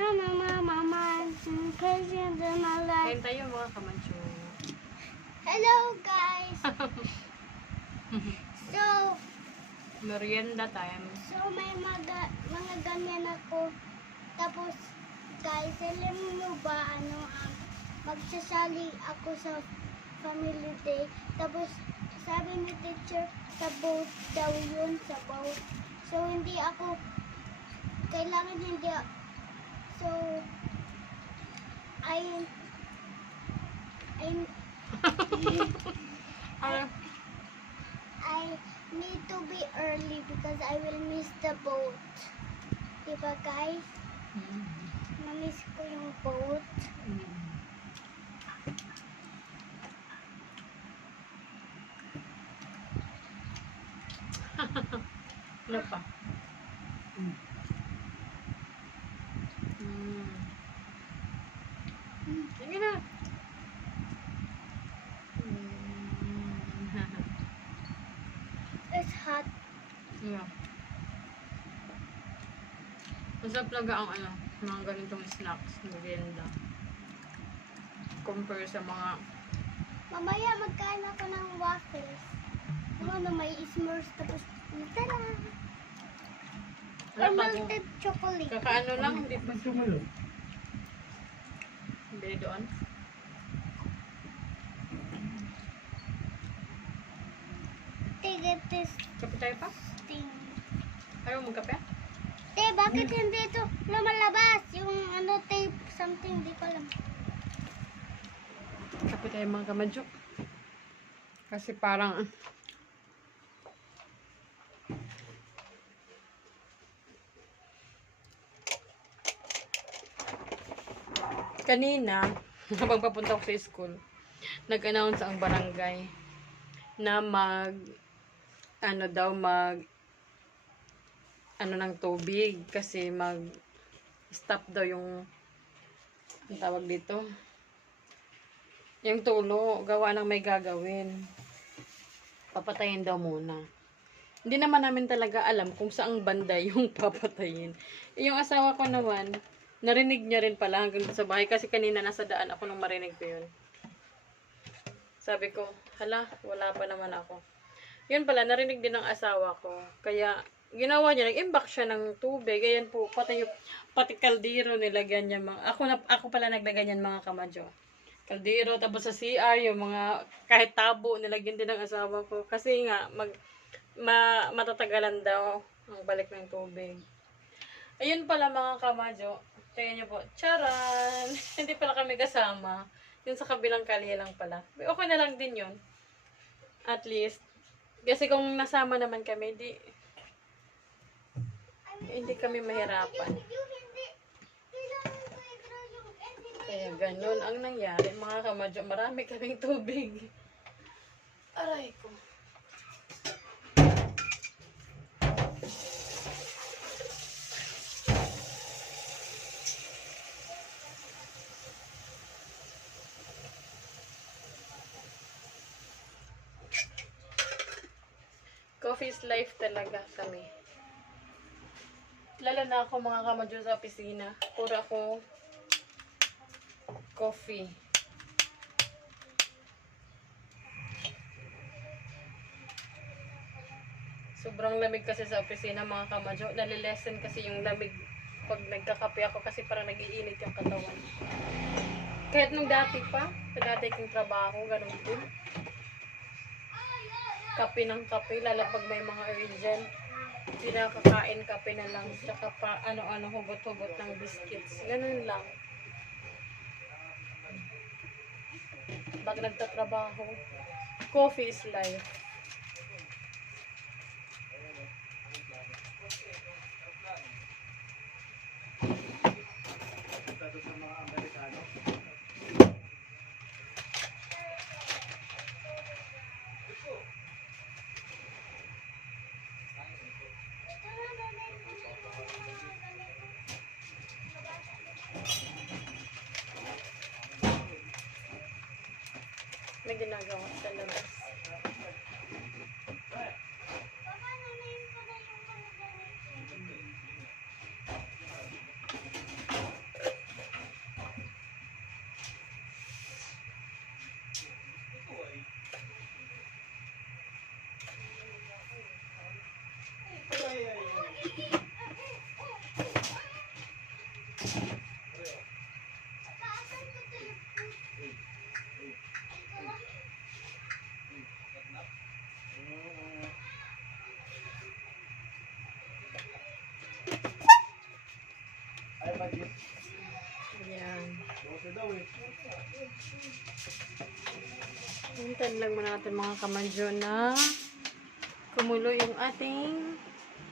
Mama, mama, mama. Kasi na like. Kain tayo mga kamancho. Hello, guys. so, Merienda time. so may mga, mga ganyan ako. Tapos, guys, alam mo ba, ano, um, magsasali ako sa family day. Tapos, sabi ni teacher, sa boat daw yun, sa boat. So, hindi ako, kailangan hindi ako, so, I, I, Ah, I need to be early because I will miss the boat. Diba guys? mm, Na-miss ko yung boat. mm. ano pa? Mm. Sige na. Mm. It's hot. Yeah. Masarap talaga ang ano, mga ganitong snacks, merienda. Compare sa mga, Mamaya magkain ako ng waffles. Ano na may s'mores tapos tara. Or melted chocolate. kakaano lang, hindi pa Bili doon. Take it this Kape tayo pa? thing. Ayaw mo kape? Bakit hindi ito lumalabas? Yung ano tape, something, di ko alam. Kape tayo mga kamadyo. Kasi parang, kanina, habang papunta ako sa school, nag-announce ang barangay na mag, ano daw, mag, ano ng tubig, kasi mag, stop daw yung, ang tawag dito, yung tulo, gawa ng may gagawin. Papatayin daw muna. Hindi naman namin talaga alam kung saang banda yung papatayin. Eh, yung asawa ko naman, narinig niya rin pala hanggang sa bahay kasi kanina nasa daan ako nung marinig ko yun. Sabi ko, hala, wala pa naman ako. Yun pala, narinig din ng asawa ko. Kaya, ginawa niya, nag-imbak siya ng tubig. Ayan po, pati, yung, pati kaldero nilagyan niya. Mga, ako, na, ako pala naglagay niyan mga kamadyo. Kaldero, tapos sa CR, yung mga, kahit tabo, nilagyan din ng asawa ko. Kasi nga, mag, ma, matatagalan daw ang balik ng tubig. Ayun pala mga kamadyo. Tingnan niyo po. Charan! Hindi pala kami kasama. Yun sa kabilang kalye lang pala. Okay na lang din yun. At least. Kasi kung nasama naman kami, di, hindi kami mahirapan. Kaya ganun ang nangyari. Mga kamadyo, marami kaming tubig. Aray ko. Coffee's life talaga kami. Lalo na ako mga kamadyo sa opisina. Puro ako coffee. Sobrang lamig kasi sa opisina mga kamadyo. Nalilesen kasi yung lamig pag nagkakape ako kasi parang nagiinit yung katawan. Kahit nung dati pa, sa dati kong trabaho, ganun din. Kape ng kape, lalo may mga urgent. Pinakakain kape na lang, tsaka pa ano-ano, hugot-hugot ng biscuits. Ganun lang. Pag nagtatrabaho, coffee is life. Ginagawa sa labas. Hintayin lang muna natin mga kamadyo na kumulo yung ating...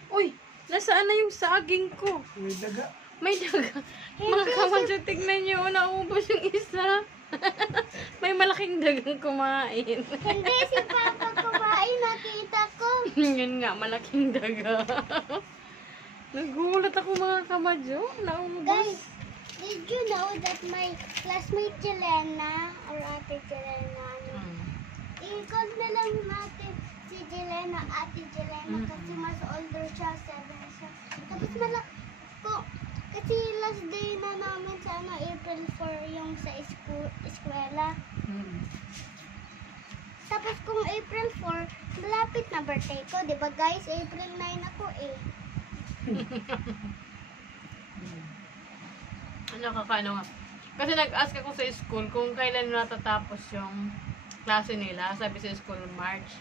Uy! Nasaan na yung saging ko? May daga. May daga. Mga kamadyo, tignan nyo. Naubos yung isa. May malaking dagang kumain. Hindi si Papa kumain, nakita ko. Yun nga, malaking daga. Nagulat ako mga kamadyo. Naubos. Guys, did you know that my classmate Jelena, or ate Jelena. I-call na lang natin si Jelena, ate Jelena, Mm. kasi mas older siya, 7 siya. Tapos malak ko, kasi last day na namin sa ano, April 4 yung sa school, eskwela. Hmm. Tapos kung April 4, malapit na birthday ko, di ba guys? April 9 ako eh. Ano kakano nga. Kasi nag-ask ako sa school kung kailan natatapos yung klase nila. Sabi sa school, March.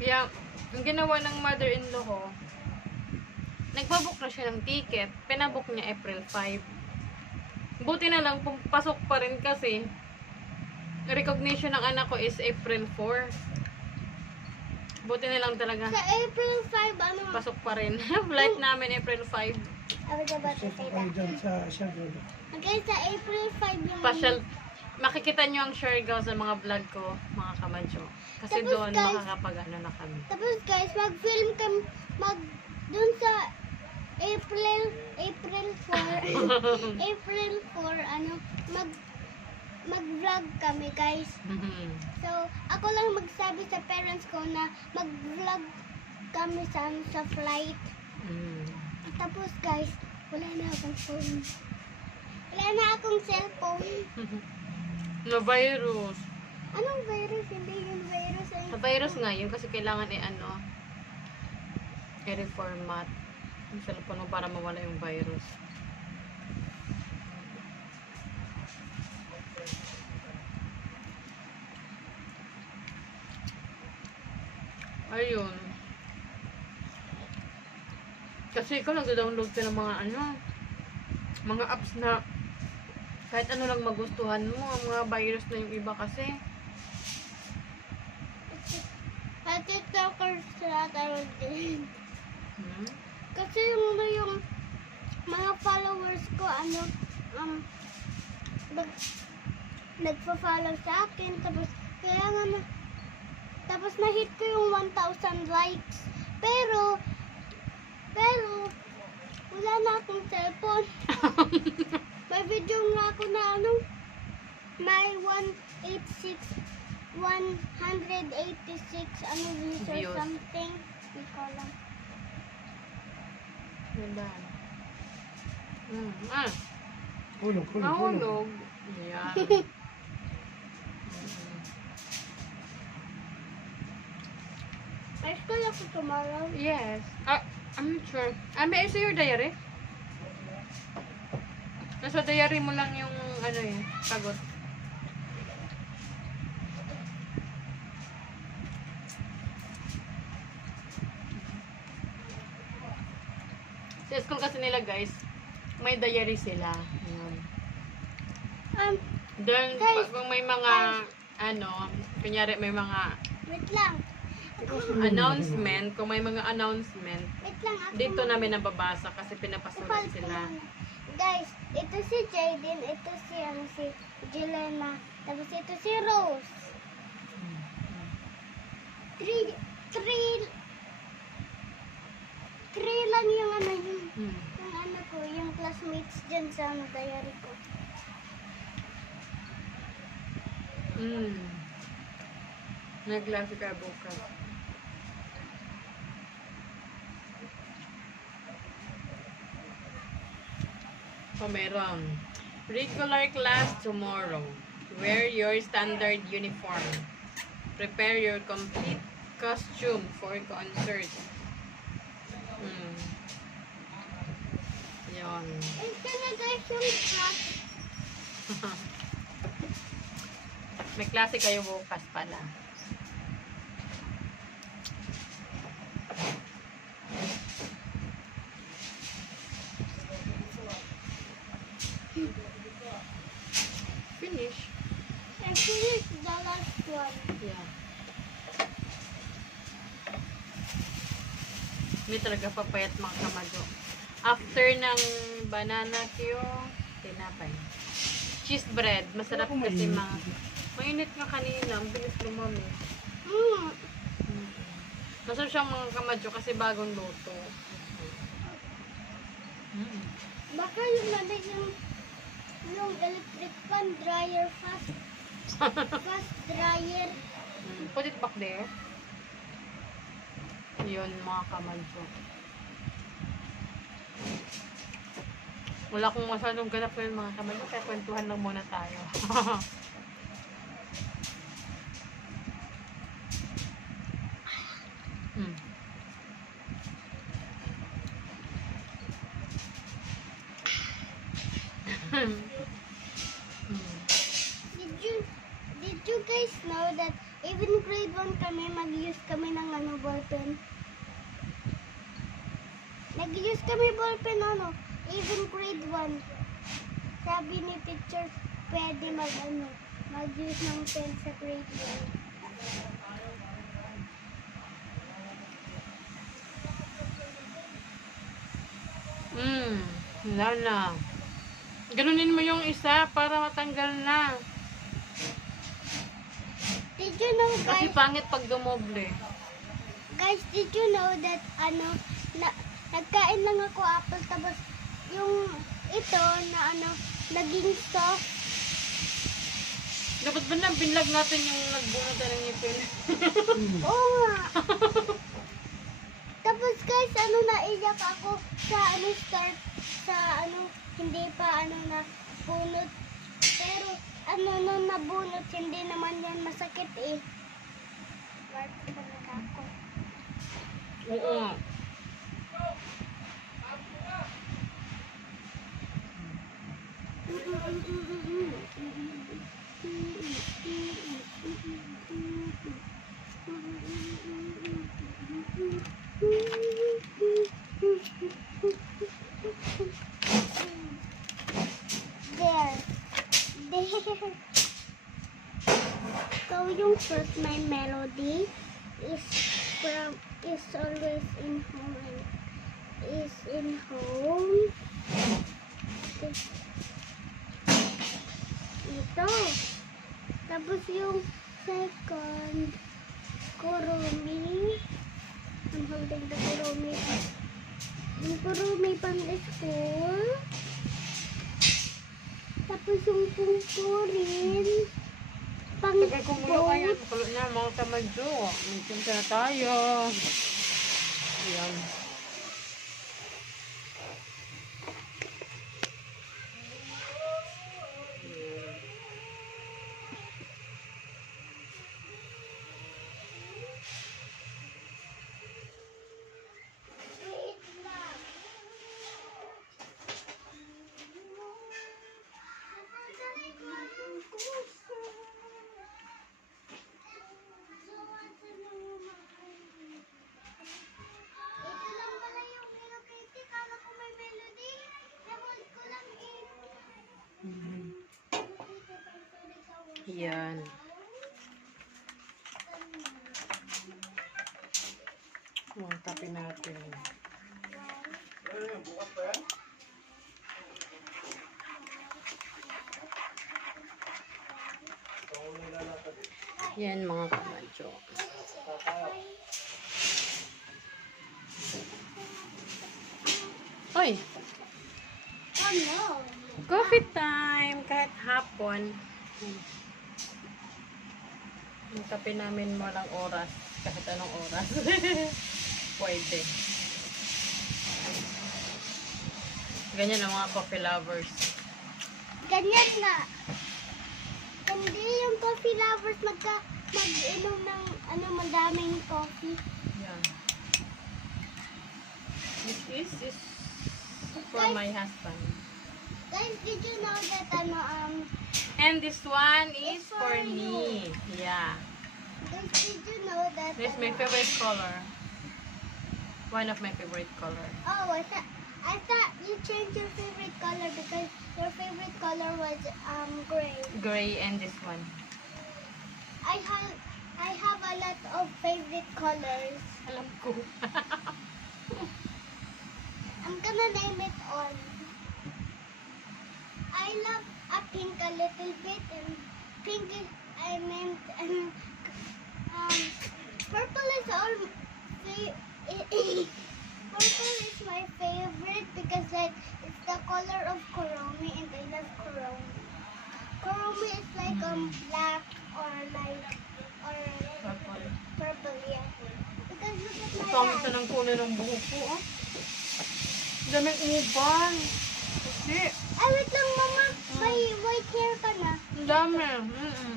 Kaya, ang ginawa ng mother-in-law ko, nagpabook na siya ng ticket. Pinabook niya April 5. Buti na lang, pasok pa rin kasi recognition ng anak ko is April 4. Buti na lang talaga. Sa April 5, ano? Pasok pa rin. Flight namin April 5. I was about to Pasok say kayo that. dyan sa Siargao. Okay, sa April 5 yung... Pasyal, makikita nyo ang Siargao sa mga vlog ko, mga kamadyo. Kasi Tapos, doon guys- makakapag ano na kami. Tapos guys, mag-film kami, mag, dun sa April, April 4, April 4, ano, mag, mag-vlog kami guys. So, ako lang magsabi sa parents ko na mag-vlog kami sa, sa flight. Mm. Tapos guys, wala na akong phone. Wala na akong cellphone. na virus. Anong virus? Hindi yung virus ay... Sa virus nga yun kasi kailangan i ano i-reformat yung cellphone mo para mawala yung virus. Ayun. Kasi ikaw nag-download ka ng mga ano, mga apps na kahit ano lang magustuhan mo, ang mga virus na yung iba kasi. At TikTokers sila tayo din. Hmm? Kasi yung, ano, yung mga followers ko, ano, um, nag, nagpa-follow sa akin, tapos, kaya nga na, tapos na-hit ko yung 1,000 likes. Pero, pero, wala na akong cellphone. May video nga ako na ano, may 186, 186, ano views or Views. something. Hindi ko alam. Ganda. Mm. Ah, Hulog, hulog, hulog. nahulog. Yan. May school ako tomorrow. yes. Ah, I'm not sure. Ah, may isa your diary? Nasa diary mo lang yung ano eh, sagot. Sa school kasi nila guys, may diary sila. Ayan. Um, Then, Guys, pag kung may mga, ano, kunyari may mga wait lang. announcement, kung may mga announcement, Wait lang ako. dito namin nababasa kasi pinapasulat sila. Guys, ito si Jaden, ito si, ano, si Jelena, tapos ito si Rose. Three, three, three lang yung ano yung, Hmm. yung ano ko, yung classmates dyan sa ano, diary ko. Mm. Nagklase ka bukas. So, meron. Regular class tomorrow. Wear your standard uniform. Prepare your complete costume for concert. Hmm. Yun. May klase kayo bukas pala. Hindi talaga papayat mga kamadyo. After ng banana Q, tinapay. Cheese bread. Masarap Ako kasi mga... Mainit nga kanina. Ang bilis lumami. Mm. Masarap siyang mga kamadyo kasi bagong luto. Mm. Baka yung nada yung yung electric fan dryer fast fast dryer. Mm. Put it back there. Yun mga kamadyo. Wala akong masyadong ganap ngayon mga kamadyo, kaya kwentuhan lang muna tayo. mm. mm. Did guys know that even grade 1 kami mag-use kami ng ano ballpen? Nag-use kami ballpen ano, even grade 1. Sabi ni teacher, pwede mag ano, mag-use ng pen sa grade 1. Mm, wala na. Ganunin mo yung isa para matanggal na. Did you know Kasi guys? pangit pag dumoble. Guys, did you know that ano, na, nagkain lang ako apple tapos yung ito na ano, naging soft. Dapat ba na binlag natin yung nagbunot na ng ngipin? Oo nga. tapos guys, ano naiyak ako sa ano start sa ano hindi pa ano na bunot. Pero ano nung nabunot hindi naman yan masakit eh. Talaga ako. Oo Mm-hmm. Yung kurumi pang school. Tapos yung pungkurin. Pang Tagal kumulo kayo. boat. Kulo na mga kamadyo. Magsimsa na tayo. Ayan. Ito lang pala yung Hello Kitty. Kala ko may melody. Nahold ko lang eh. Yan. Ang tapi natin. Yan mga kamadyo. Oy, Oh no. coffee time! Kahit hapon. Yung kape namin walang oras. Kahit anong oras. Pwede. Ganyan ang mga coffee lovers. Ganyan na. Hindi yung coffee lovers magka mag-inom ng ano madaming coffee. Yan. This is, is for my husband. Guys, did you know that ano um And this one is It's for for me. Yeah. guys, did you know that This is my ano, favorite color. One of my favorite color. Oh, I thought I thought you changed your favorite color because your favorite color was um gray. Gray and this one. I have I have a lot of favorite colors. Alam ko. I'm gonna name it on. I love a pink a little bit and pink is, I meant um, um purple is all purple is my favorite because like it's the color of Kuromi and I love Kuromi. Kuromi is like um black or like or Purple. purple yeah. Because look at my Pangit na ng kulay ng buhok ko, ah. Daming uban. Kasi, Ay, wait lang, mama. May white hair ka na. ang dami. Mm-mm.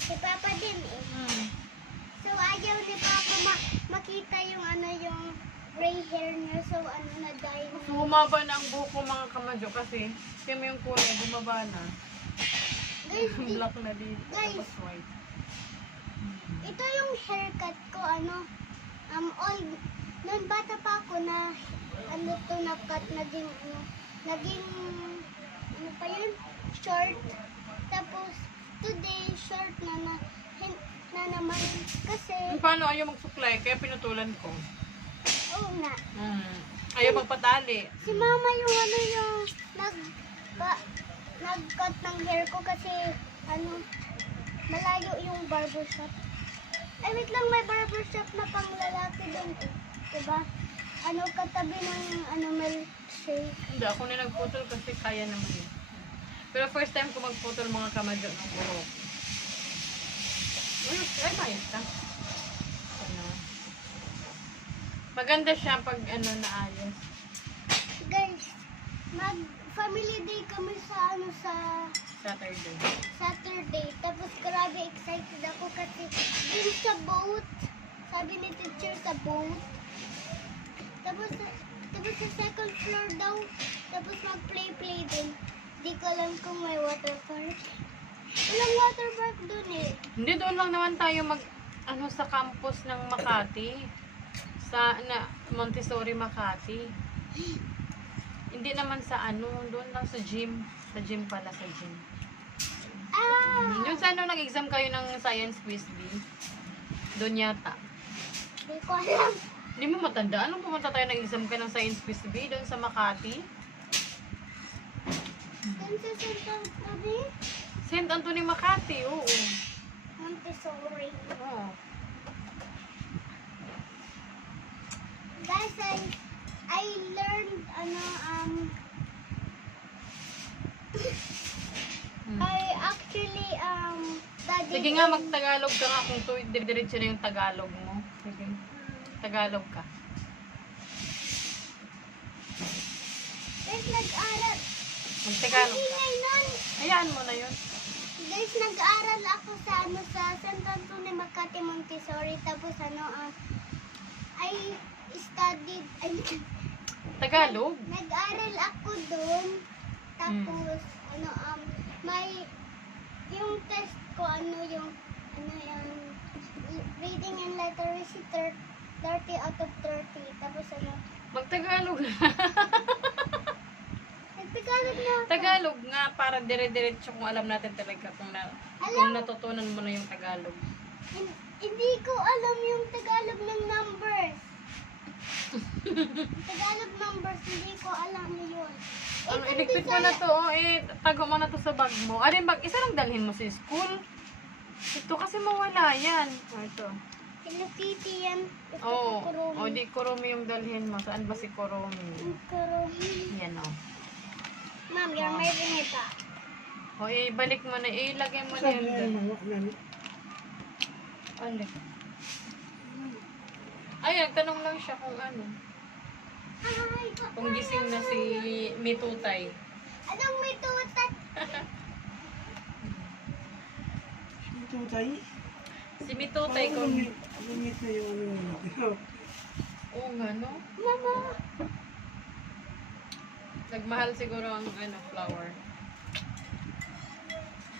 Si Papa din eh. Mm. So, ayaw ni Papa ma- makita yung ano, yung gray hair niya. So, ano na dahil. So, humaba na ang buhok ko mga kamadyo kasi kaya yung kulay, bumaba na. Guys, Black na dito, Guys. tapos white. ito yung haircut ko, ano, um, all, noon bata pa ako na, ano to, na-cut, naging, ano, naging, ano pa yun, short. Tapos, today, short na na, na naman, kasi, Paano ayaw magsuklay, kaya pinutulan ko. oo nga, Mm. Ayaw magpatali. Si mama yung ano yung nag ba, nag-cut ng hair ko kasi ano malayo yung barbershop. Ay wait lang may barbershop na pang lalaki doon eh. Diba? Ano katabi ng ano milkshake. Hindi, ako na nagputol kasi kaya naman yun. Pero first time ko magputol mga kamadyo ng buhok. Ay, ay, ayos ka. Ano. Maganda siya pag ano naayos. Guys, mag family day kami sa ano sa Saturday. Saturday. Tapos grabe excited ako kasi dun sa boat. Sabi ni teacher sa boat. Tapos, tapos sa second floor daw. Tapos mag-play-play din. Di ko alam kung may water park. Walang water park dun eh. Hindi, doon lang naman tayo mag, ano, sa campus ng Makati. Sa, na, Montessori, Makati. Hindi naman sa ano, doon lang sa gym. Sa gym pala, sa gym. Ah! Yung sa ano, nag-exam kayo ng science quiz, B? Doon yata. Di ko alam. Hindi mo matanda. Anong pumunta tayo nag-exam ka ng science quiz, B? Doon sa Makati? Dun sa Santa Sabi? St. Anthony, Makati, oo. Montessori. Oo. Guys, I, I learned, ano, um, Hmm. I actually, um, studied Sige nga, mag-Tagalog ka nga kung tuwid diretso na yung Tagalog mo. Sige. Tagalog ka. Guys, nag-aral. Mag-Tagalog Ang ka. Hayaan mo na yun. Guys, nag-aral ako sa ano sa San Antonio Makati Montessori tapos ano ah I studied I, Tagalog? nag-aral ako doon tapos ano um may yung test ko ano yung ano yung reading and literacy thir- 30 out of 30 tapos ano Mag-Tagalog na. nagtagalog na. Tagalog nga, para dire-diretso kung alam natin talaga kung, na, Alam- kung natutunan mo na yung Tagalog. Hin- hindi ko alam yung Tagalog ng numbers. Tagalog numbers, hindi ko alam yun. Ano, Eh, iligpit mo na to, oh, eh, tago mo na to sa bag mo. Alin bag, isa lang dalhin mo sa school. Ito kasi mawala yan. Oh, ito. Hello Kitty yan. Oo, kurumi. oh, di Kuromi yung dalhin mo. Saan ba si Kuromi? Yung kurumi. Yan, oh. Ma'am, you're my ringita. O, eh, balik mo na. Eh, ilagay mo na Saan yun. na yung hawak na Ano? Ay, nagtanong lang siya kung ano. Kung gising na si Mitutay. Anong may tutat? Ito tayo. Si Mitutay kung... Lumit na yung ano Oo nga, no? Mama. Nagmahal siguro ang ano, flower.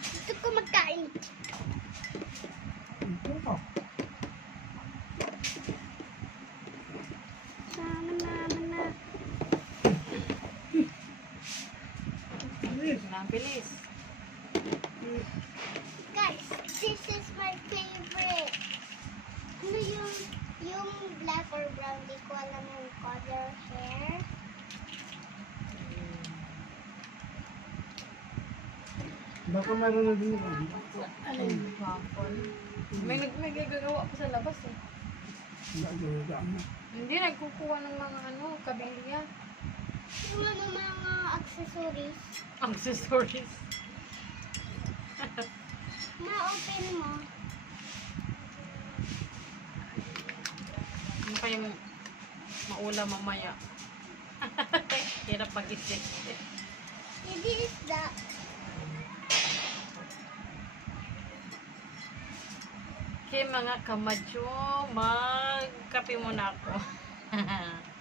Gusto ko magkain. Ito pa. Mama, mama, na. Bilis. Guys, this is my favorite. Ano yung, yung black or brown, di ko alam yung color hair. Baka meron na din ako. Ano hapon? May, nag, may gagawa pa sa labas eh. Nagagawa mo. Hindi, nagkukuha ng mga ano, kabilya. Yung ano mga accessories, Accessories. na-open mo. Ano kayong maula mamaya? Hirap mag-isip. Hindi isda. Okay mga kamadyo, magkape muna ako.